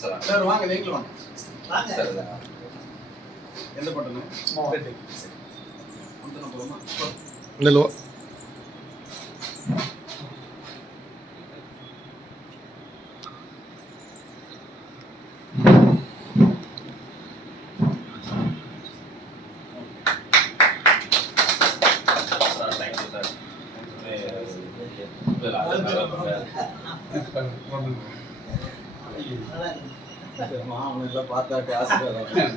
Sir வாங்க, நீங்களும் வாங்க. எந்த பட்டனு? இல்ல பார்த்தாட்டு ஆசீர்வாதம்.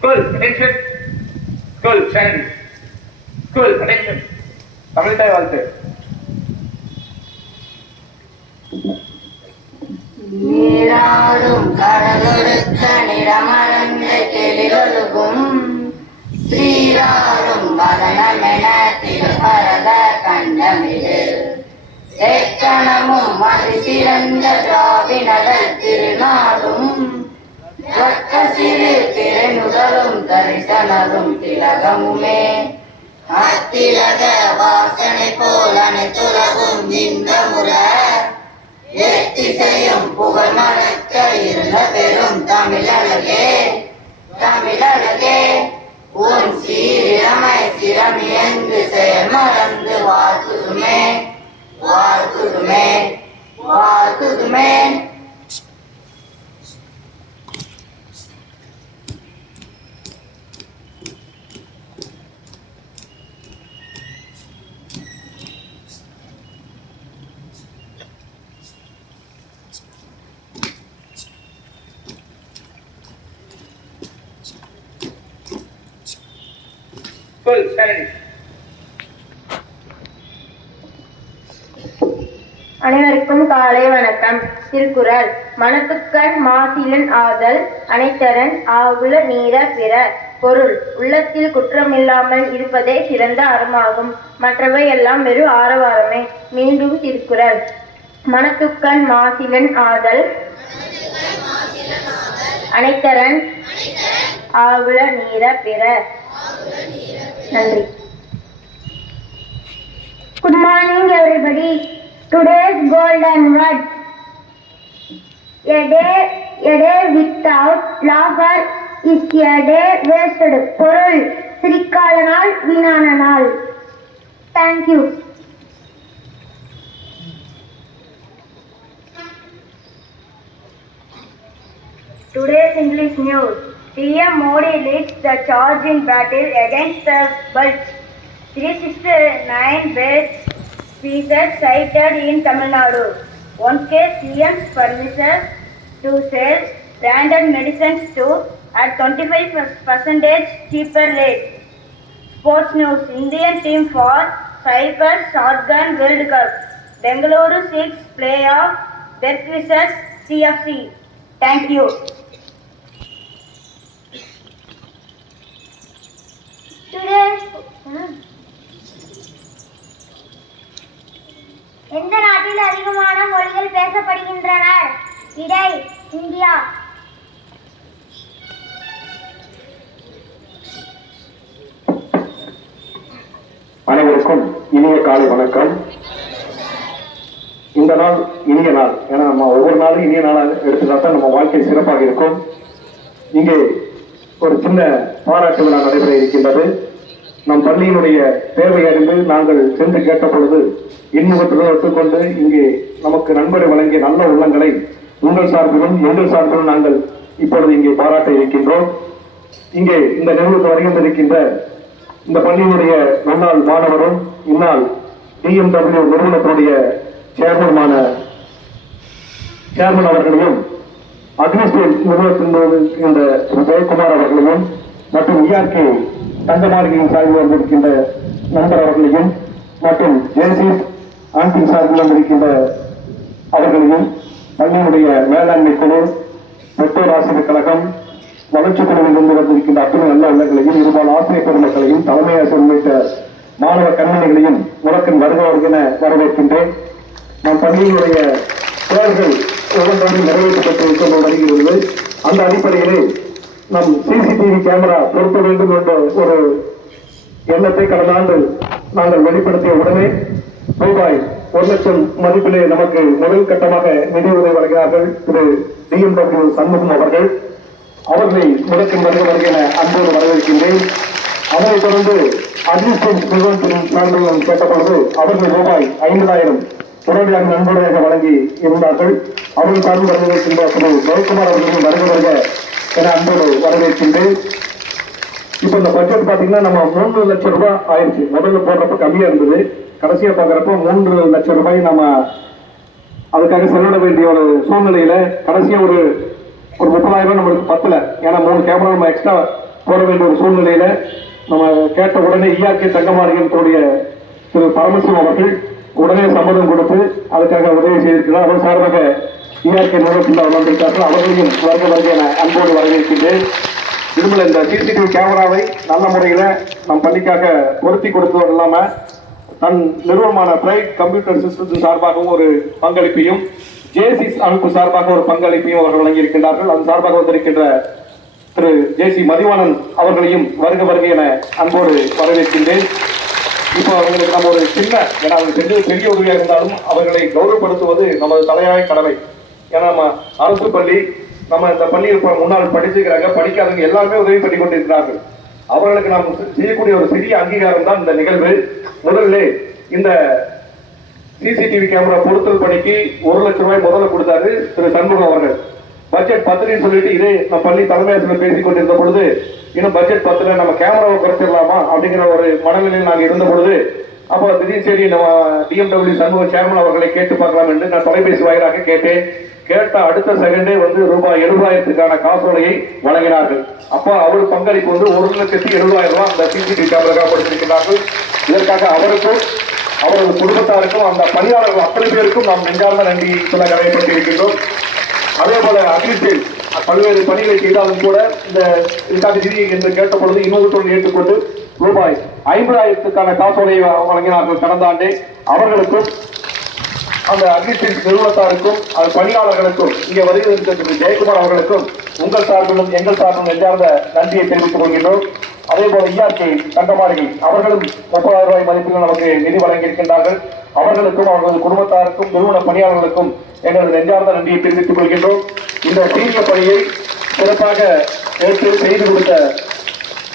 School, attention. School, silence. School, attention. தமிழ்தாய் வாழ்த்து. நீராடும் கடலொடுத்த நிறமறந்த கெளிரொழுகும் ஸ்ரீராடும் வதனமென திருப்பரத கண்டமிடு ஏக்கணமும் மதிசிறந்த திராவினர்கள் திருநாடும் ரத்த சிறு திரைநுதலும் தரிசனரும் திலகமுமே அத்திலக வாசனை போல் அனைத்துலகும் இன்பமுற எத்திசையும் புகழ் மணக்க இருந்த பெரும் தமிழழகே தமிழழகே உன் சீரிழமை சிரமியங்கு செயல் மறந்து வாழ்த்துதுமே வாழ்த்துதுமே வாழ்த்துதுமே. School, silence. அனைவருக்கும் காலை வணக்கம். திருக்குறள். மனத்துக்கண் மாசிலன் ஆதல் அனைத்தரன் ஆகுல நீர பிற. பொருள். உள்ளத்தில் குற்றமில்லாமல் இருப்பதே சிறந்த அறமாகும். மற்றவை எல்லாம் வெறும் ஆரவாரமே. மீண்டும் திருக்குறள். மனத்துக்கண் மாசிலன் ஆதல் அனைத்தரன் ஆகுல நீர பிற. நன்றி. Good morning, everybody. Today's golden word. A day without laughter is a day wasted. பொருள். சிரிக்காத நாள் வீணான நாள். Thank you. Today's English news. PM Modi leads the charge in battle against the Bulge. 369 beds species cited in Tamil Nadu. 1K CM's permissions to sell branded medicines to at 25% cheaper rate. Sports news. Indian team for Cyprus Shotgun World Cup. Bengaluru 6 playoff. Death versus CFC. Thank you. எந்த நாட்டில் அதிகமான மொழிகள் பேசப்படுகின்றன? விடை India. அனைவருக்கும் இனிய காலை வணக்கம். இந்த நாள் இனிய நாள். ஏன்னா நம்ம ஒவ்வொரு நாளும் இனிய நாளாக எடுத்துதான் நம்ம வாழ்க்கை சிறப்பாக இருக்கும். இங்கே ஒரு சின்ன பாராட்டு விழா நடைபெற இருக்கின்றது. நம் பள்ளியினுடைய தேவை அறிந்து நாங்கள் சென்று கேட்ட பொழுது இன்முகத்துடன் ஒத்துக்கொண்டு இங்கே நமக்கு நண்பரை வழங்கிய நல்ல உள்ளங்களை உங்கள் சார்பிலும் எங்கள் சார்பிலும் நாங்கள் இப்பொழுது இங்கே பாராட்ட இருக்கின்றோம். இங்கே இந்த நிறுவனத்தில் வருகின்றிருக்கின்ற இந்த பள்ளியினுடைய முன்னாள் மாணவரும் இந்நாள் BMW நிறுவனத்தினுடைய சேர்மன் அவர்களையும் அக்னிஸ்பேஸ் நிறுவனத்தின் ஜெயக்குமார் அவர்களையும் மற்றும் ERK தங்க மாளிகையின் சார்பில் வந்திருக்கின்ற நண்பர் அவர்களையும் மற்றும் ஜேசிஸ் ஆண்டின் சார்பில் வந்திருக்கின்ற அவர்களையும் பள்ளியினுடைய மேலாண்மை குழு, பெற்றோர் ஆசிரியர் கழகம், வளர்ச்சி குழுவில் இருந்து வந்திருக்கின்ற அத்தனை நல்ல உள்ளங்களையும் இருபால் ஆசிரியர் பெருமக்களையும் தலைமை ஆசிரியர் உள்ளிட்ட மாணவ கண்மணிகளையும் உலகின் வருபவர்கள் என வரவேற்கின்றேன். நம் பள்ளியினுடைய தேவைகள் ஒவ்வொன்றாக நிறைவேற்றப்பட்டு கொண்டு வருகிறது. அந்த அடிப்படையிலே நம் சிசிடிவி கேமரா பொருத்த வேண்டும் என்ற ஒரு எண்ணத்தை கடந்த ஆண்டு நாங்கள் வெளிப்படுத்திய உடனே ரூபாய் 1 லட்சம் மதிப்பிலே நமக்கு முதல் கட்டமாக நிதி உதவி வழங்கினார்கள் திரு DMW சண்முகம் அவர்கள். அவர்களை முதற்கும் வருக என அன்போடு வரவேற்கின்றேன். அதனைத் தொடர்ந்து அட்மினிஸ்ட்ரேஷன் நிறுவனத்தின் சார்பில் கேட்டபொழுது அவர்கள் ரூபாய் 50,000 உடனடியாக நன்கொடையாக வழங்கி இருந்தார்கள். அவர்கள் சார்பில் வரவேற்கின்ற திரு ஜெயக்குமார் அவர்களும் வருக என அன்போடு வரவேற்கின்றேன். இப்ப இந்த பட்ஜெட் பாத்தீங்கன்னா நம்ம 3 லட்சம் ரூபாய் ஆயிடுச்சு. முதல்ல போடுறப்ப கம்மியா இருந்தது, கடைசியா பாக்குறப்ப 3 லட்சம் ரூபாய் நம்ம அதுக்காக செலவிட வேண்டிய ஒரு சூழ்நிலையில கடைசியா ஒரு 30,000 நம்மளுக்கு பத்தல. ஏன்னா 3 கேமரா நம்ம எக்ஸ்ட்ரா போட வேண்டிய ஒரு சூழ்நிலையில நம்ம கேட்ட உடனே ERK தங்கமாளிகையினுடைய திரு பரமசிவம் அவர்கள் உடனே சம்மதம் கொடுத்து அதுக்காக உதவி செய்திருக்கிறார். அவர் சார்பாக ERK நிறுவனத்தில் அவர் வந்திருக்கார்கள். அவர்களையும் வருக என அன்போடு வரவேற்கின்றேன். இதுல இந்த சிசிடிவி கேமராவை நல்ல முறையில நம் பள்ளிக்காக பொருத்தி கொடுத்தது இல்லாம தன் நிறுவனமான பிரைட் கம்ப்யூட்டர் சிஸ்டத்தின் சார்பாகவும் ஒரு பங்களிப்பையும் ஜேசிஸ் அமைப்பு சார்பாக ஒரு பங்களிப்பையும் அவர்கள் வழங்கியிருக்கின்றார்கள். அது சார்பாக வந்திருக்கின்ற திரு JC மதிவாணன் அவர்களையும் வருக என அன்போடு வரவேற்கின்றேன். இப்போ அவங்களுக்கு நம்ம ஒரு சின்ன, ஏன்னா அவங்க செஞ்சது பெரிய உதவியாக இருந்தாலும் அவர்களை கௌரவப்படுத்துவது நமது தலையாய கடமை. ஏன்னா நம்ம அரசு பள்ளி, நம்ம இந்த பள்ளியில் முன்னால் படிச்சிருக்கிறாங்க, படிக்காதவங்க எல்லாருமே உதவி பண்ணி கொண்டிருக்கிறார்கள். அவர்களுக்கு நாம் செய்யக்கூடிய ஒரு சிறிய அங்கீகாரம் தான் இந்த நிகழ்வு. முதல்ல இந்த சிசிடிவி கேமரா பொருத்தல் பணிக்கு 1 லட்சம் ரூபாய் முதல்ல கொடுத்தாரு திரு சண்முகம் அவர்கள். பட்ஜெட் 10 சொல்லிட்டு இதே நம்ம பள்ளி தலைமை ஆசிரியர் பேசிக் கொண்டிருந்த பொழுது இன்னும் பட்ஜெட் 10 நம்ம கேமராவை குறைச்சிடலாமா அப்படிங்கிற ஒரு மனநிலையில் நாங்கள் இருந்த பொழுது அப்போ திடீர் சரி நம்ம DMW சண்முக சேர்மன் அவர்களை கேட்டு பார்க்கலாம் என்று நான் தொலைபேசி வாயிலாக கேட்டேன். கேட்ட அடுத்த செகண்டே ரூபாய் 70,000 காசோலையை வழங்கினார்கள். அப்போ அவர் பங்களிப்பு 1,70,000 ரூபாய் அந்த சிசிடிவி கேமரா கொடுத்திருக்கிறார்கள். இதற்காக அவருக்கும் அவரது குடும்பத்தாருக்கும் அந்த பணியாளர்கள் அத்தனை பேருக்கும் நாம் நெஞ்சார்ந்த நன்றி சொல்ல கடமைப்பட்டிருக்கின்றோம். அதே போல அகிலேஷ் பல்வேறு பணிகளை செய்தாலும் கூட இந்த இதுக்காக நிதி என்று கேட்ட பொழுது இன்னொரு ஏற்றுக்கொண்டு ரூபாய் 50,000 காசோலையை வழங்கினார்கள் கடந்த ஆண்டே. அவர்களுக்கும் அந்த அக்ரிகல்ச்சர் நிறுவனத்தாருக்கும் அது பணியாளர்களுக்கும் இங்கே வருகின்ற ஜெயக்குமார் அவர்களுக்கும் உங்கள் சார்பிலும் எங்கள் சார்பிலும் நெஞ்சார்ந்த நன்றியை தெரிவித்துக் கொள்கின்றோம். அதே போல ERK தங்கமாளிகை அவர்களும் 30,000 ரூபாய் மதிப்பில் நமக்கு நிதி வழங்கியிருக்கின்றார்கள். அவர்களுக்கும் அவர்களது குடும்பத்தாருக்கும் நிறுவன பணியாளர்களுக்கும் எங்களது நெஞ்சார்ந்த நன்றியை தெரிவித்துக் கொள்கின்றோம். இந்த சீரிய பணியை சிறப்பாக ஏற்று செய்து கொடுத்த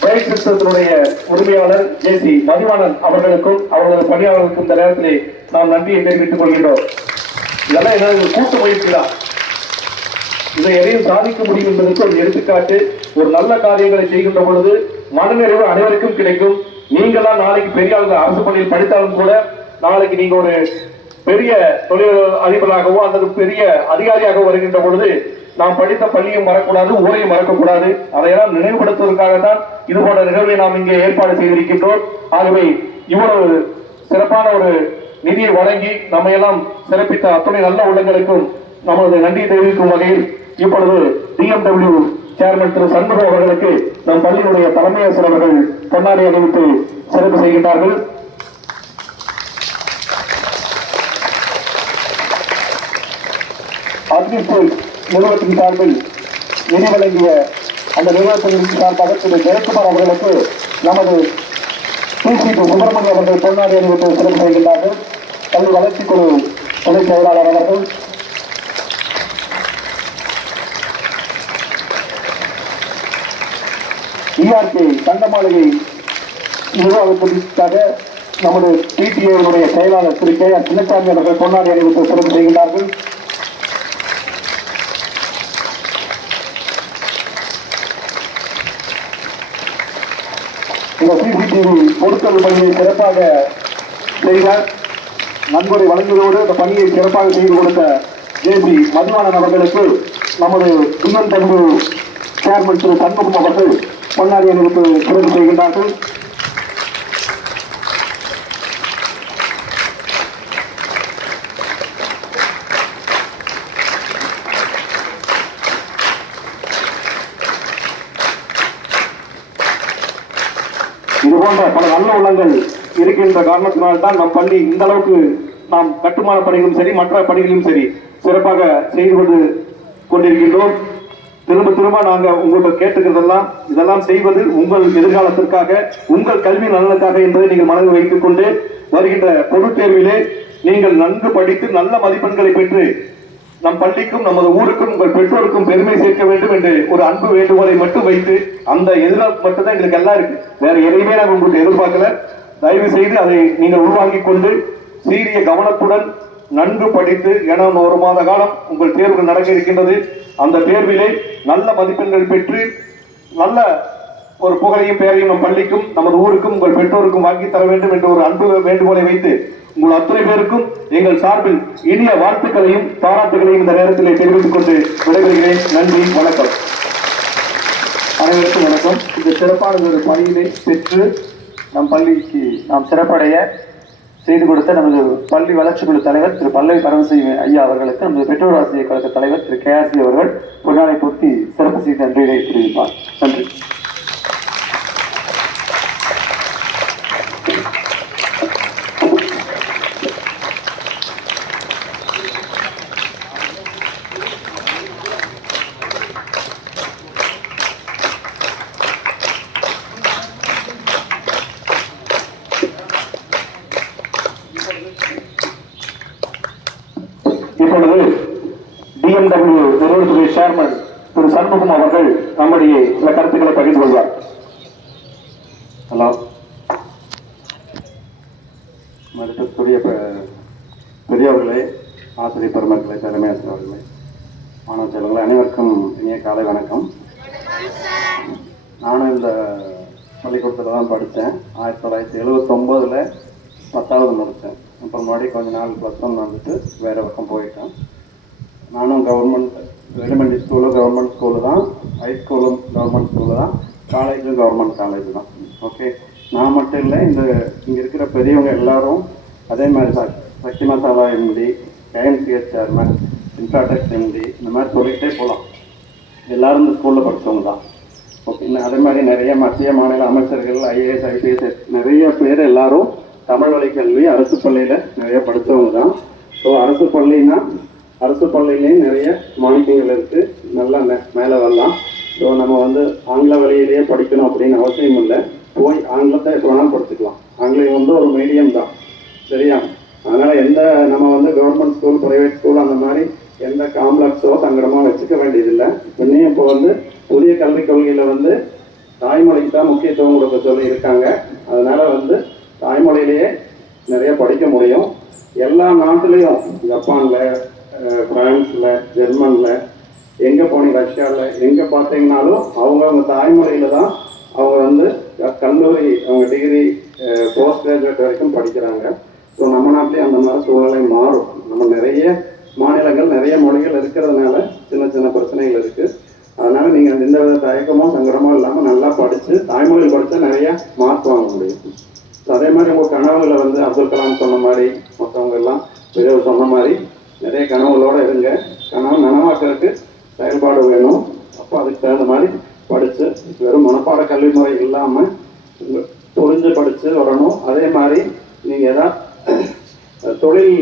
பிரைட் சிஸ்டத்தினுடைய உரிமையாளர் JC மதிவாணன் அவர்களுக்கும் அவர்களது பணியாளர்களுக்கும் இந்த நேரத்திலே நாம் நன்றியை தெரிவித்துக் கொள்கின்றோம். இதெல்லாம் என்ன கூட்டு முயற்சி தான். இதை எதையும் சாதிக்க முடியும் என்பதற்கு ஒரு எடுத்துக்காட்டு. ஒரு நல்ல காரியங்களை செய்கின்ற பொழுது மனநிறைவு அனைவருக்கும் கிடைக்கும். நீங்களாம் நாளைக்கு பெரிய அரசு பள்ளியில் படித்தாலும் கூட நாளைக்கு நீங்க ஒரு பெரிய தொழில் அதிபராகவோ அல்லது பெரிய அதிகாரியாக வருகின்ற பொழுது நாம் படித்த பள்ளியும் மறக்கூடாது, ஊரையும் மறக்கக்கூடாது. அதையெல்லாம் நினைவுபடுத்துவதற்காகத்தான் இது போன்ற நிகழ்வை நாம் இங்கே ஏற்பாடு செய்திருக்கின்றோம். ஆகவே இவ்வளவு சிறப்பான ஒரு நிதியை வழங்கி நம்மையெல்லாம் சிறப்பித்த அத்துணை நல்ல உள்ளங்களுக்கும் நமது நன்றி தெரிவிக்கும் வகையில் இப்பொழுது DMW சேர்மன் திரு சண்முகம் அவர்களுக்கு நம் பள்ளியினுடைய தலைமை ஆசிரியர் அவர்கள் பொன்னாடை அணிவித்து சிறப்பு செய்கின்றார்கள். அக்னிஸ்டேட் நிறுவனத்தின் சார்பில் நிதி வழங்கிய அந்த நிறுவனத்தின் சார்பாக திரு ஜெயக்குமார் அவர்களுக்கு நமது CCP சுப்பிரமணியம் அவர்கள் பொன்னாடை அணிவித்து சிறப்பு செய்கின்றார்கள். பள்ளி வளர்ச்சிக் குழு துணை செயலாளர் அவர்கள், ERK தங்கமாளிகை நிர்வாகத்திற்காக நமது PTA செயலாளர் திரு KR சின்னசாமி அவர்கள் பொன்னாடை அணிவித்து சிறப்பு செய்கின்றார்கள். இந்த CCTV பொருட்கள் பணியை சிறப்பாக செய்தார். நன்கொடை வழங்குவதோடு இந்த பணியை சிறப்பாக செய்து கொடுத்த JC மதிவாணன் அவர்களுக்கு நமது DMW சேர்மன் திரு சண்முகம் அவர்கள் பொன்னாடை அணிவித்து சிறப்பு செய்கின்றார்கள். இது போன்ற பல நல்ல உள்ளங்கள் இருக்கின்ற காரணத்தினால்தான் நம் பள்ளி இந்த அளவுக்கு நாம் கட்டுமான பணிகளும் சரி மற்ற பணிகளும் சரி சிறப்பாக செய்து கொண்டிருக்கின்றோம். திரும்ப நாங்கள் உங்கள்கிட்ட கேட்டுக்கிறதெல்லாம் இதெல்லாம் செய்வது உங்கள் எதிர்காலத்திற்காக உங்கள் கல்வி நலனுக்காக என்பதை நீங்கள் மனதில் வைத்துக் கொண்டு வருகின்ற பொதுத் தேர்விலே நீங்கள் நன்கு படித்து நல்ல மதிப்பெண்களை பெற்று நம் பள்ளிக்கும் நமது ஊருக்கும் உங்கள் பெற்றோருக்கும் பெருமை சேர்க்க வேண்டும் என்று ஒரு அன்பு வேண்டுகோளை மட்டும் வைத்து அந்த எதிர்பார்ப்பு மட்டும்தான் எங்களுக்கு எல்லாம் இருக்கு. வேற எதையுமே நாங்கள் உங்களுக்கு எதிர்பார்க்கல. தயவு செய்து அதை நீங்கள் உருவாக்கி கொண்டு சீரிய கவனத்துடன் நன்கு படித்து என 1 மாத காலம் உங்கள் தேர்வுகள் நடக்க இருக்கின்றது. அந்த தேர்விலே நல்ல மதிப்பெண்கள் பெற்று நல்ல ஒரு புகழையும் பெயரையும் நம் பள்ளிக்கும் நமது ஊருக்கும் உங்கள் பெற்றோருக்கும் வாங்கி தர வேண்டும் என்ற ஒரு அன்பு வேண்டுகோளை வைத்து உங்கள் அத்தனை பேருக்கும் எங்கள் சார்பில் இனிய வாழ்த்துக்களையும் பாராட்டுகளையும் இந்த நேரத்தில் தெரிவித்துக் கொண்டு விடைபெறுகிறேன். நன்றி, வணக்கம். அனைவருக்கும் வணக்கம். இந்த சிறப்பான ஒரு பணியினை பெற்று நம் பள்ளிக்கு நாம் சிறப்படைய செய்து கொடுத்த நமது பள்ளி வளர்ச்சி குழு தலைவர் திரு பல்லவி பரமசிவ ஐயா அவர்களுக்கு நமது பெற்றோர் ஆசிரியர் கழக தலைவர் திரு KRC அவர்கள் பொன்னாடை போர்த்தி சிறப்பு செய்து நன்றியை தெரிவிப்பார். நன்றி. இப்பொழுது BMW நிறுவனத்துறை சேர்மன் திரு சண்முகம் அவர்கள் நம்முடைய சில கருத்துக்களை பகிர்ந்து கொள்வார். ஹலோ, மருத்துவத்துடைய பெரியவர்களே, ஆசிரியர் பெருமக்களே, தலைமை ஆசிரியர்களே, மாணவ செல்வங்களே, அனைவருக்கும் இனிய காலை வணக்கம். நானும் இந்த பள்ளிக்கூடத்தில் தான் படித்தேன். 1979 10வது முடித்தேன். அப்புறம் மறுபடியும் கொஞ்ச நாள் +1 வந்துட்டு வேறு பக்கம் போயிட்டேன். நானும் கவர்மெண்ட் எலிமெண்ட்ரி ஸ்கூலும் கவர்மெண்ட் ஸ்கூலு தான், ஹைஸ்கூலும் கவர்மெண்ட் ஸ்கூலு தான், காலேஜும் கவர்மெண்ட் காலேஜ் தான். ஓகே, நான் மட்டும் இல்லை, இங்கே இருக்கிற பெரியவங்க எல்லாரும் அதே மாதிரி Sakthi Masala MD, KMCH chairman, இன்ட்ராடெக்ட் MD, இந்த மாதிரி சொல்லிகிட்டே போகலாம். எல்லோரும் இந்த ஸ்கூலில் படித்தவங்க தான். ஓகே, அதே மாதிரி நிறைய மத்திய மாநில அமைச்சர்கள், IAS, IPS நிறைய பேர் எல்லாரும் தமிழ் வழி கல்வி அரசு பள்ளியில் நிறைய படித்தவங்க தான். ஸோ அரசு பள்ளின்னா அரசு பள்ளியிலேயும் நிறைய மானியங்கள் இருக்குது, நல்லா மேலே வரலாம். ஸோ நம்ம ஆங்கில வழியிலேயே படிக்கணும் அப்படின்னு அவசியம் இல்லை. போய் ஆங்கிலத்தை எப்போ வேணாலும் படிச்சுக்கலாம். ஆங்கிலம் ஒரு மீடியம் தான், சரியா? அதனால் நம்ம கவர்மெண்ட் ஸ்கூல், ப்ரைவேட் ஸ்கூல் அந்த மாதிரி எந்த காம்ப்ளெக்ஸோ சங்கடமாக வச்சுக்க வேண்டியதில்லை. இன்னும் இப்போ புதிய கல்விக் கொள்கையில் தாய்மொழிக்கு தான் முக்கியத்துவம் கொடுக்க சொல்லி இருக்காங்க. அதனால் தாய்மொழியிலேயே நிறைய படிக்க முடியும். எல்லா நாட்டிலையும், ஜப்பானில், பிரான்ஸில், ஜெர்மனில், எங்கே போனீங்க, ரஷ்யாவில் எங்கே பார்த்தீங்கன்னாலும் அவங்க தாய்மொழியில் தான் அவங்க கல்லூரி, அவங்க டிகிரி, போஸ்ட் கிராஜுவேட் வரைக்கும் படிக்கிறாங்க. ஸோ நம்ம நாட்டிலேயே அந்த மாதிரி சூழ்நிலை மாறும். நம்ம நிறைய மாநிலங்கள், நிறைய மொழிகள் இருக்கிறதுனால சின்ன சின்ன பிரச்சனைகள் இருக்குது. அதனால் நீங்கள் எந்த வித தயக்கமோ சங்கடமோ இல்லாமல் நல்லா படித்து தாய்மொழியில் படித்தா நிறைய மார்க் வாங்க முடியும். ஸோ அதே மாதிரி உங்கள் கனவுகளை அப்துல் கலாம் சொன்ன மாதிரி, மற்றவங்க எல்லாம் பெரியவர் சொன்ன மாதிரி நிறைய கனவுகளோடு இருங்க. கனவு நனவாக்கிறதுக்கு செயல்பாடு வேணும். அப்போ அதுக்கு தகுந்த மாதிரி படித்து வெறும் மனப்பாட கல்வி முறை இல்லாமல் புரிஞ்சு படித்து வரணும். அதே மாதிரி நீங்கள் எதாவது தொழில்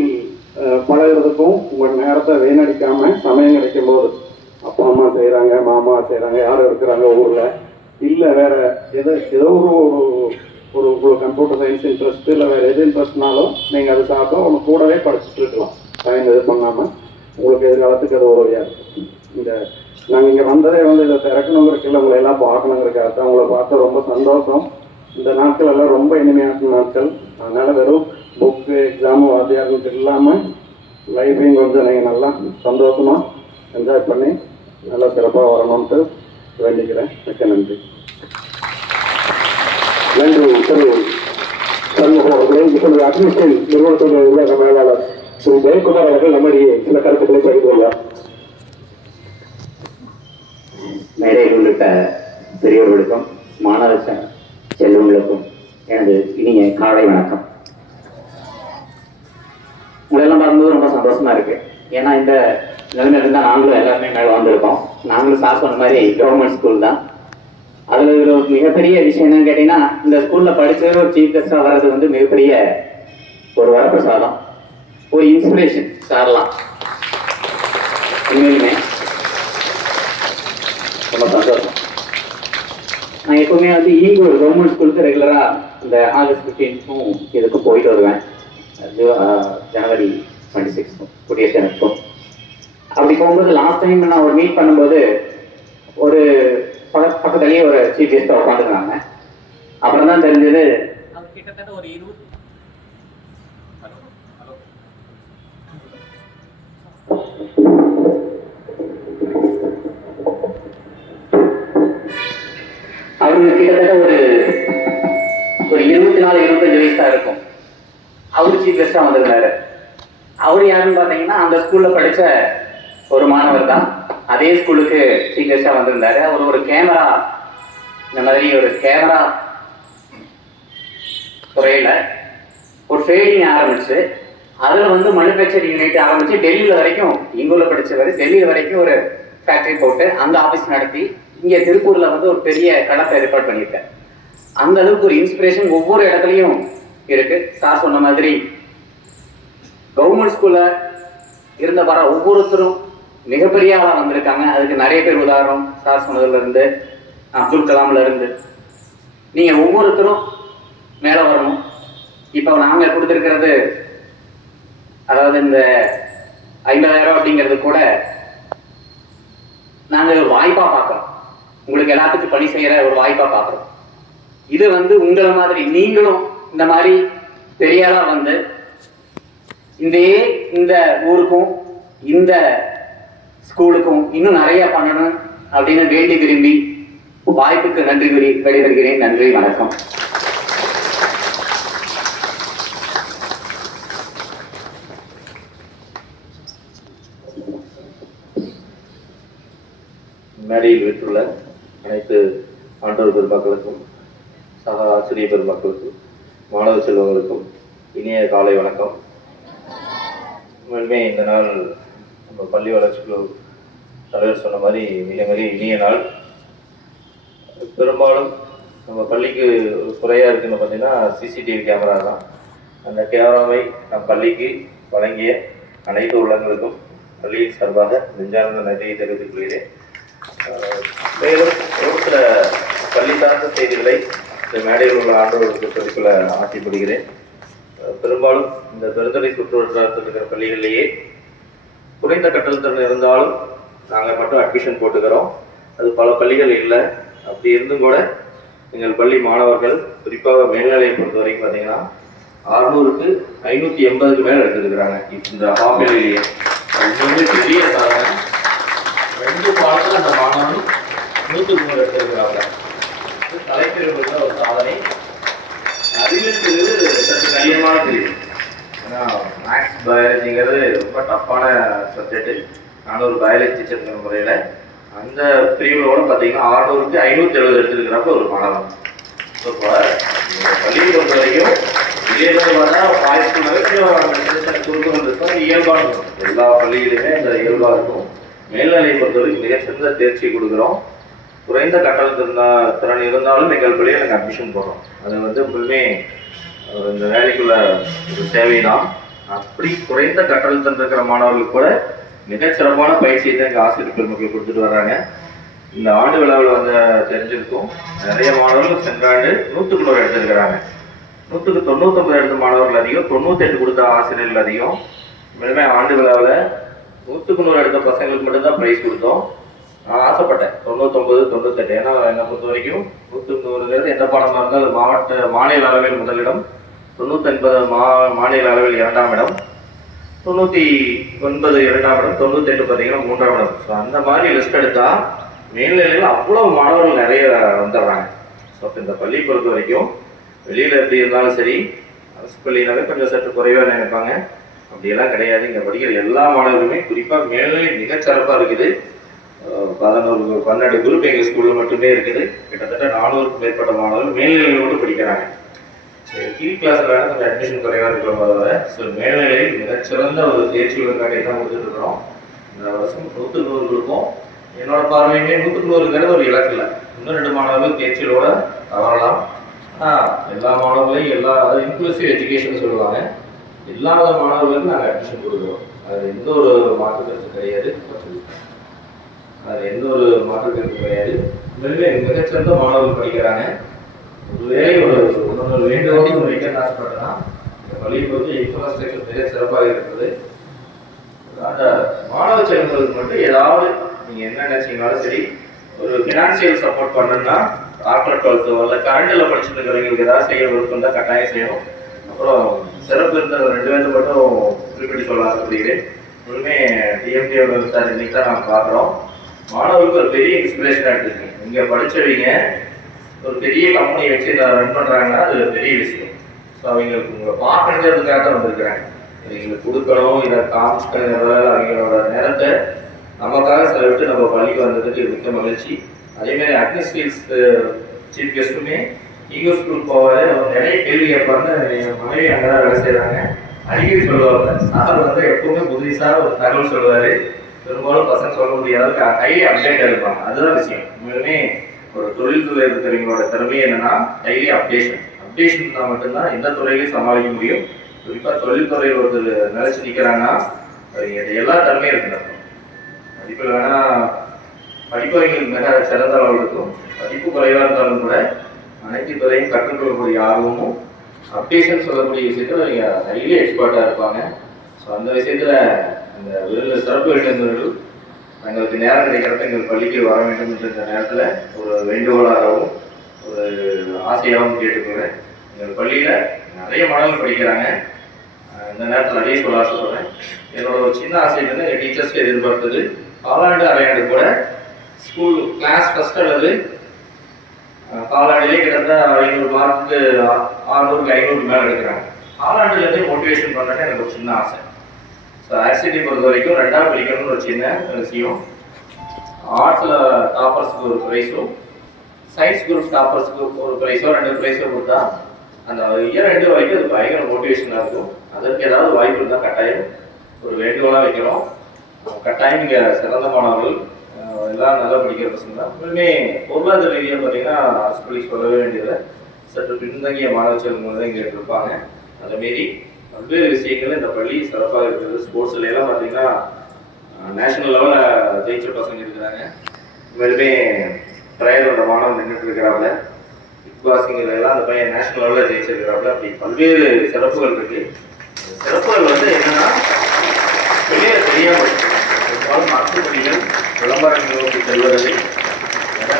பழகிறதுக்கும் உங்கள் நேரத்தை வீணடிக்காமல் சமயம் கிடைக்கும் போது, அப்பா அம்மா செய்கிறாங்க, மாமா செய்கிறாங்க, யாரும் இருக்கிறாங்க ஊரில், இல்லை வேறு ஏதோ ஒரு உங்களுக்கு கம்ப்யூட்டர் சயின்ஸ் இன்ட்ரெஸ்ட், இல்லை வேறு எது இன்ட்ரெஸ்ட்னாலும் நீங்கள் அது சாப்பிட்டா ஒன்று கூடவே படிச்சுட்டு இருக்கலாம். டைம் இது பண்ணாமல் உங்களுக்கு எதிர்காலத்துக்கு அது உதவியாக இருக்கும். நாங்கள் இங்கே வந்ததே இதை திறக்கணுங்கிறதுக்கு இல்லை, உங்களை எல்லாம் பார்க்கணுங்கிறக்காக தான். உங்களை பார்த்து ரொம்ப சந்தோஷம். இந்த நாட்கள் எல்லாம் ரொம்ப இனிமையான நாட்கள். அதனால் வெறும் புக்கு, எக்ஸாமு, வாத்தியார்கள் இல்லாமல் லைப்ரரியும் நீங்கள் நல்லா சந்தோஷமாக என்ஜாய் பண்ணி நல்லா சிறப்பாக வரணும்ட்டு வேண்டிக்கிறேன். மிக்க நன்றி. நன்றி திரு சண்முகம் அவர்களே. இப்பொழுது அட்மிஷன் நிறுவனத்துடைய உலக மேலாளர் திரு ஜெயக்குமார் அவர்கள் நம்முடைய சில கருத்துக்களை பகிர்ந்து கொள்வார். மேடையில் உள்ளிட்ட பெரியவர்களுக்கும் மாணவ செல்வங்களுக்கும் எனது இனிய காலை வணக்கம். உங்களெல்லாம் பார்க்கும்போது ரொம்ப சந்தோஷமா இருக்கு. ஏன்னா இந்த நிலைமையில இருந்தால் நாங்களும் எல்லாருமே மேலே வந்திருக்கோம். நாங்களும் சார் சொன்ன மாதிரி கவர்மெண்ட் ஸ்கூல் தான். அதில் ஒரு மிகப்பெரிய விஷயம் என்னன்னு கேட்டீங்கன்னா, இந்த ஸ்கூலில் படித்தது ஒரு சீஃப் கெஸ்டாக வர்றது மிகப்பெரிய ஒரு வரப்பிரசாதம். ஒரு இன்ஸ்பிரேஷன் சார்லாம். உண்மையிலுமே ரொம்ப சந்தோஷம். நான் எப்பவுமே வந்து ஈங்கூர் கவர்மெண்ட் ஸ்கூலுக்கு ரெகுலராக இந்த ஆகஸ்ட் 15க்கும் இதுக்கு போயிட்டு வருவேன். அது ஜனவரி 26 குடியரசு தினத்துக்கும். அப்படி போகும்போது லாஸ்ட் டைம் நான் ஒரு மீட் பண்ணும்போது ஒரு பக்கத்துலேயே ஒரு சீஃப் கெஸ்ட்டாக உட்காந்துருக்காங்க. அப்புறம் தான் தெரிஞ்சது அது கிட்டத்தட்ட ஒரு 20 அவருக்கு கிட்டத்தட்ட ஒரு 24-25 வயசு தான் இருக்கும். அவரு சீஃப் கெஸ்டா வந்திருந்தாரு. அவரு யாருன்னு பாத்தீங்கன்னா அந்த ஸ்கூல்ல படிச்ச ஒரு மாணவர் தான். அதே ஸ்கூலுக்கு சீஃப் கெஸ்டா வந்திருந்தாரு. அவர் ஒரு கேமரா, இந்த மாதிரி ஒரு கேமரா துறையில ஒரு ட்ரேடிங் ஆரம்பிச்சு அதுல வந்து மேனுஃபேக்சரிங் யூனிட் ஆரம்பிச்சு டெல்லியில வரைக்கும், இங்கூர்ல படிச்சவர் டெல்லியில வரைக்கும் ஒரு ஃபேக்டரி போட்டு அந்த ஆஃபீஸ் நடத்தி இங்க திருப்பூர்ல வந்து ஒரு பெரிய களத்தை ஏற்பாடு பண்ணியிருக்கேன். அந்த அளவுக்கு ஒரு இன்ஸ்பிரேஷன் ஒவ்வொரு இடத்துலையும் இருக்கு. சார் சொன்ன மாதிரி கவர்மெண்ட் ஸ்கூல்ல இருந்த வர ஒவ்வொருத்தரும் மிகப்பெரிய ஆளா வந்திருக்காங்க. அதுக்கு நிறைய பேர் உதாரணம். சார் சொன்னதுல இருந்து அப்துல் கலாம்ல இருந்து நீங்க ஒவ்வொருத்தரும் மேல வரணும். இப்ப நாங்க கொடுத்திருக்கிறது, அதாவது இந்த 50,000 அப்படிங்கிறது கூட நாங்க ஒரு வாய்ப்பா பார்க்கிறோம். உங்களுக்கு எல்லாத்துக்கும் பணி செய்யற ஒரு வாய்ப்பா பார்க்கிறோம். இது வந்து உங்களை மாதிரி நீங்களும் இந்த மாதிரி பெரியாரா வந்து இந்த ஊருக்கும் இந்த ஸ்கூலுக்கும் இன்னும் நிறைய பண்ணணும் அப்படின்னு வேண்டி விரும்பி வாய்ப்புக்கு நன்றி கூறி விடைபெறுகிறேன். நன்றி, வணக்கம். மேடையில் வீட்டுள்ள அனைத்து ஆண்டோர் பெருமக்களுக்கும், சக ஆசிரியர் பெருமக்களுக்கும், மாணவ செல்வங்களுக்கும் இனிய காலை வணக்கம். உண்மையுமே இந்த நாள் நம்ம பள்ளி வளர்ச்சிக்குழு தலைவர் சொன்ன மாதிரி மிக மிக இனிய நாள். பெரும்பாலும் நம்ம பள்ளிக்கு ஒரு குறையாக இருக்குன்னு பார்த்தீங்கன்னா சிசிடிவி கேமரா தான். அந்த கேமராவை நம் பள்ளிக்கு வழங்கிய அனைத்து உள்ளங்களுக்கும் பள்ளியின் சார்பாக நெஞ்சார்ந்த நன்றியை தெரிவித்துக் கொள்கிறேன். மேலும் ஒரு சில பள்ளி சார்ந்த செய்திகளை இந்த மேடையில் உள்ள ஆண்டோர்களுக்கு சொல்லிக்கொள்ள ஆசைப்படுகிறேன். பெரும்பாலும் இந்த பெருந்தடை சுற்றுவட்டாரத்தில் இருக்கிற பள்ளிகளிலேயே குறைந்த கட்டணத்திறன் இருந்தாலும் நாங்கள் மட்டும் அட்மிஷன் போட்டுக்கிறோம். அது பல பள்ளிகள் இல்லை. அப்படி இருந்தும் கூட எங்கள் பள்ளி மாணவர்கள் குறிப்பாக மேல்நிலையை பொறுத்த வரைக்கும் பார்த்தீங்கன்னா 600க்கு 580க்கு மேலே எடுத்துருக்கிறாங்க. இந்த ஹாஃப் இயர்லியே இன்னுமே பெரிய சாதனை. 2 பாடத்தில் அந்த மாணவன் 100க்கு மேலே எடுத்துருக்கிறாங்க. தலைப்பிரிவுள்ள ஒரு சாதனை. அறிவியல் பிரிவு சற்று கடினமான பிரிவு. ஏன்னா மேக்ஸ் பயாலஜிங்கிறது ரொம்ப டஃப்பான சப்ஜெக்டு. நான் ஒரு பயாலஜி டீச்சருங்கிற முறையில் அந்த பிரிவுகளோட பார்த்தீங்கன்னா 600க்கு 570 எடுத்துருக்கிறப்ப ஒரு மாணவன். ஸோ இப்போ பள்ளியை பொறுத்த வரைக்கும் இதே பார்த்தா வாய்ப்புனாவே குறுக்கம் இருக்கும், இயல்பான இருக்கும். எல்லா பள்ளியிலுமே இந்த இயல்பாக இருக்கும். மேல்நிலையை பொறுத்த வரைக்கும் மிகச்சிறந்த தேர்ச்சி கொடுக்குறோம். குறைந்த திறன் இருந்தாலும் எங்கள் பள்ளியில் நாங்கள் அட்மிஷன் போடுறோம். அது வந்து எப்பவுமே இந்த வேலைக்குள்ள ஒரு சேவை தான். அப்படி குறைந்த கட்டணத்தில் இருக்கிற மாணவர்களுக்கு கூட மிகச்சிறப்பான பயிற்சியை தான் எங்கள் ஆசிரியர் பெருமக்கள் கொடுத்துட்டு வர்றாங்க. இந்த ஆண்டு விழாவில் வந்து தெரிஞ்சிருக்கும், நிறைய மாணவர்கள் சென்ற ஆண்டு 100க்கு 100 எடுத்திருக்கிறாங்க. 100க்கு 99 எடுத்த மாணவர்கள் அதிகம், 98 கொடுத்த ஆசிரியர்கள் அதிகம். மேலுமே ஆண்டு விழாவில் 100க்கு 100 எடுத்த பசங்களுக்கு மட்டும்தான் ப்ரைஸ் கொடுத்தோம். நான் ஆசைப்பட்டேன் 99, 98. ஏன்னா என்னை பொறுத்த வரைக்கும் 100க்கு 100 எந்த பாடமாக இருந்தால் மாநில அளவில் முதலிடம், 99 மாநில அளவில் 2ஆம் இடம், 99 2ஆம் இடம், 98 பார்த்தீங்கன்னா 3ஆம் இடம். ஸோ அந்த மாதிரி லிஸ்ட் எடுத்தால் மேல்நிலையில் அவ்வளோ மாணவர்கள் நிறைய வந்துடுறாங்க. ஸோ அப்போ இந்த பள்ளியை பொறுத்த வரைக்கும் வெளியில் எப்படி இருந்தாலும் சரி, அரசு பள்ளியினாலே கொஞ்சம் சற்று குறைவாக நினைப்பாங்க. அப்படியெல்லாம் கிடையாது. இங்கே படிக்கிற எல்லா மாணவர்களுமே குறிப்பாக மேல்நிலை மிகச்சிறப்பாக இருக்குது. 12 குரூப் எங்கள் ஸ்கூலில் மட்டுமே இருக்குது. கிட்டத்தட்ட 400க்கும் மேற்பட்ட மாணவர்கள் மேல்நிலையோடு படிக்கிறாங்க. சரி, கீழ் கிளாஸில் வேணால் கொஞ்சம் அட்மிஷன் குறைவாக இருக்கிறவங்க. ஸோ மேல்நிலையில் மிகச்சிறந்த ஒரு தேர்ச்சி உள்ள தான் கொடுத்துட்ருக்குறோம். இந்த வருஷம் 100க்கு 100 கொடுப்போம். என்னோட பார்வையுமே 100க்கு 100ங்கிறது ஒரு இலக்கு இல்லை. இன்னும் 2 மாணவர்கள் தேர்ச்சியோட தவறலாம். எல்லா மாணவர்களையும் அதாவது இன்க்ளூசிவ் எஜுகேஷன் சொல்லுவாங்க. இல்லாத மாணவர்களுக்கு நாங்கள் அட்மிஷன் கொடுக்குறோம். அது எந்த ஒரு மாற்று கருத்து கிடையாது. மிகச்சிறந்த மாணவர்கள் படிக்கிறாங்க. ஒருவேளை ஒரு வேண்டுகோள் வைக்க ஆசைப்பட்டேன்னா, இந்த பள்ளிக்கு வந்து இன்ஃப்ராஸ்ட்ரக்சர் மிக சிறப்பாக இருக்கிறது. அந்த மாணவ செல்வங்களுக்கு மட்டும் ஏதாவது நீங்கள் என்ன நினைச்சீங்கனாலும் சரி, ஒரு ஃபினான்சியல் சப்போர்ட் பண்ணணும்னா ஆஃப்டர் 12th வரல கரண்டில் படிச்சுட்டு இருக்கிறவங்களுக்கு ஏதாவது செய்ய விருப்பம் தான் கட்டாயம் செய்யணும். அப்புறம் சிறப்பு இருந்த 2 பேருக்கு மட்டும் குறிப்பிட்டு சொல்ல ஆசைப்படுகிறேன். ஒன்றுமே டிஎம்கே சார் இன்னைக்கு தான் நாங்கள் பார்க்குறோம். மாணவர்களுக்கு ஒரு பெரிய இன்ஸ்பிரேஷனாக எடுத்துருக்கீங்க. இங்கே படித்தவங்க ஒரு பெரிய கம்பெனி வச்சு ரன் பண்ணுறாங்கன்னா அது பெரிய விஷயம். ஸோ அவங்களுக்கு உங்களை பார்க்கணுங்கிறதுக்காக தான் வந்திருக்கிறாங்க. எங்களுக்கு கொடுக்கணும், இதை காமிச்சுக்கிறதுனால அவங்களோட நேரத்தை நமக்காக செலவிட்டு நம்ம பள்ளிக்கு வந்ததுக்கு மிக்க மகிழ்ச்சி. அதேமாதிரி அக்னி ஸ்கில்ஸ் சீஃப் கெஸ்ட்டுமே ஈகோ ஸ்கூல் போவாரு. அவங்க நிறைய கேள்வி கேட்பாருன்னு என் மனைவி அங்கே தான் வேலை செய்கிறாங்க. அடிக்கடி சொல்லுவாங்க. சார் வந்து எப்பவுமே புதுசாக ஒரு தகவல் சொல்லுவார். பெரும்பாலும் பசங்க சொல்ல முடியாது, கையிலே அப்டேட் இருப்பாங்க. அதுதான் விஷயம். உண்மையுமே ஒரு தொழில்துறை இருக்கிறவங்களோட திறமை என்னன்னா கையிலே அப்டேஷன் தான் மட்டும்தான் எந்த துறையிலையும் சமாளிக்க முடியும். குறிப்பாக தொழில்துறையில் ஒருத்தர் நிலைச்சு நிற்கிறாங்கன்னா எல்லா திறமையும் இருக்குன்னு படிப்பில் வேணா படிப்பவங்களுக்கு மிக சிறந்த அளவு இருக்கும். படிப்பு குறைவாக இருந்தாலும் கூட அனைத்து துறையும் கற்றுக்கொள்ளக்கூடிய ஆர்வமும் அப்டேஷன் சொல்லக்கூடிய விஷயத்தில் அவங்க ஹைலி எக்ஸ்பர்ட்டாக இருப்பாங்க. ஸோ அந்த விஷயத்தில் இந்த விருது சிறப்பு விருந்தினர்கள் எங்களுக்கு நேரம் கிடைக்கிறப்ப எங்கள் பள்ளிக்கு வர வேண்டும் என்ற இந்த நேரத்தில் ஒரு வேண்டுகோளாகவும் ஒரு ஆசையாகவும் கேட்டுக்கொள்கிறேன். எங்கள் பள்ளியில் நிறைய மாணவர்கள் படிக்கிறாங்க. இந்த நேரத்தில் நிறைய சொல்ல ஆசைப்படுறேன். என்னோட ஒரு சின்ன ஆசை வந்து எங்கள் டீச்சர்ஸ்க்கு எதிர்பார்த்தது காலாண்டு அரையாண்டு கூட ஸ்கூல் கிளாஸ் ஃபஸ்ட் அல்லது காலாண்டிலே கிட்டத்தட்ட 500 மார்க்கு 600க்கு 500 மேலே எடுக்கிறாங்க. காலாண்டுலேருந்தே மோட்டிவேஷன் பண்ணுறது எனக்கு ஒரு சின்ன ஆசை. ஸோ ஆக்சிட்டி பொறுத்த வரைக்கும் 2ஆவது படிக்கணும்னு ஒரு சின்ன விஷயம். ஆர்ட்ஸில் டாப்பர்ஸ்க்கு ஒரு ப்ரைஸும் சயின்ஸ் குரூப் டாப்பர்ஸ்க்கு ஒரு ப்ரைஸோ 2 ப்ரைஸோ கொடுத்தா அந்த இயர் 2 வரைக்கும் அது பயங்கர மோட்டிவேஷனாக இருக்கும். அதற்கு ஏதாவது வாய்ப்பு இருந்தால் கட்டாயம் ஒரு வேண்டுகோளாக வைக்கிறோம். கட்டாயம் இங்கே சிறந்த மாணவர்கள் எல்லாம் நல்லா படிக்கிற பசங்க தான். இன்னுமே பொருளாதார ரீதியாக பார்த்தீங்கன்னா அரசு பள்ளிக்கு சொல்லவே வேண்டியதில்லை. சற்று பின்தங்கிய மாணவ செல்வங்கள் தான் இங்கே இருப்பாங்க. அதேமாரி பல்வேறு விஷயங்கள் இந்த பள்ளி சிறப்பாக இருக்கிறது. ஸ்போர்ட்ஸ்ல எல்லாம் பார்த்தீங்கன்னா நேஷனல் லெவலில் ஜெயிச்ச பசங்க இருக்கிறாங்க. இனிமேலுமே ட்ரையலோட மாணவன் நின்றுட்டு இருக்கிறாப்புல. பிக் பாக்ஸிங்கில் எல்லாம் அந்த பையன் நேஷனல் லெவலில் ஜெயிச்சிருக்கிறாப்புல. அப்படி பல்வேறு சிறப்புகள் இருக்கு. சிறப்புகள் வந்து என்னன்னா வெளியே தெரியாமல் பெரும்பாலும் அரசு பள்ளிகள் விளம்பரங்கள் நோக்கி செல்வதில்லை.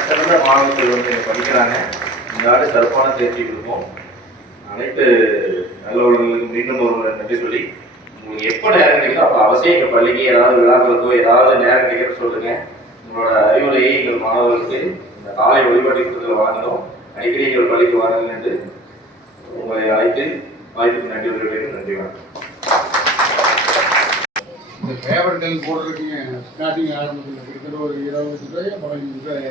சிறந்த மாணவர்கள் வந்து படிக்கிறாங்க. இந்த ஆண்டு சிறப்பான தேர்ச்சி கொடுப்போம். அனைத்து நல்ல உள்ளவர்களுக்கு மீண்டும் ஒரு நன்றி சொல்லி உங்களுக்கு எப்போ நேரம் கிடைக்கும் அப்போ அவசியம் எங்கள் பள்ளிக்கு ஏதாவது விழாக்களுக்கோ ஏதாவது நேரம் கிடைக்கிற சொல்லுங்க. உங்களோட அறிவுரையை எங்கள் மாணவர்களுக்கு இந்த காலை வழிபாட்டு கூட்டத்தில் வழங்கணும். அடிக்கடி எங்கள் பள்ளிக்கு வாருங்கள் என்று உங்களை அழைத்து வாய்ப்புக்கு நன்றி உள்ளவர்களுக்கு நன்றி. வணக்கம். இந்த பேப்பர் டெல் போடுறதுக்கு ஸ்டார்டிங் ஆரம்பத்தில் கிட்டத்தட்ட ஒரு 20 ரூபாய் 15 ரூபாய்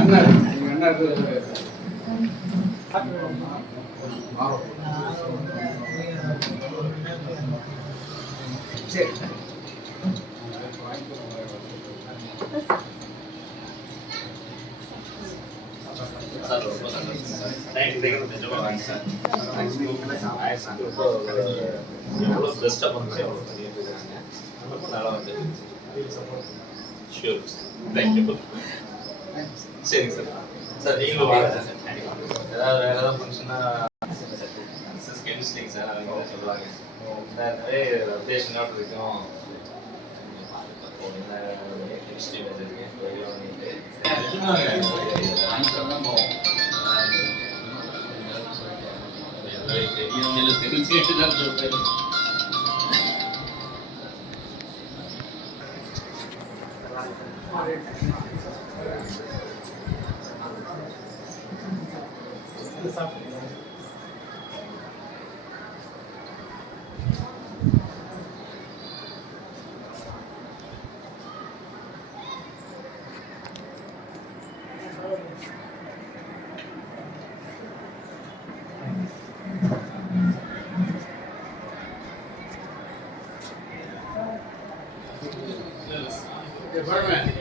அண்ணா எங்கள் அண்ணாக்கு சரி சார் ரொம்ப சந்தோஷம் சார். டைம் நிஜமாக வாங்க சார். எவ்வளோ பெஸ்ட்டாக பண்ணுறது எவ்வளோ பண்ணிட்டு இருக்காங்க. ரொம்ப நல்லா வந்து ஷியோர் தேங்க்யூ. சரிங்க சார். சார் நீங்களும் வாங்க சார். ஏதாவது வேறு ஏதாவது ஃபங்க்ஷன்னா கெமிஸ்ட்ரிங்க சார் அவங்க தான் சொல்லுவாங்க. நிறைய அப்டேஷனோடு இருக்கும். கெமிஸ்ட்ரி வச்சுருக்கேன் தெரிஞ்சுக்கிட்டு தான் சொல்றேன். Department.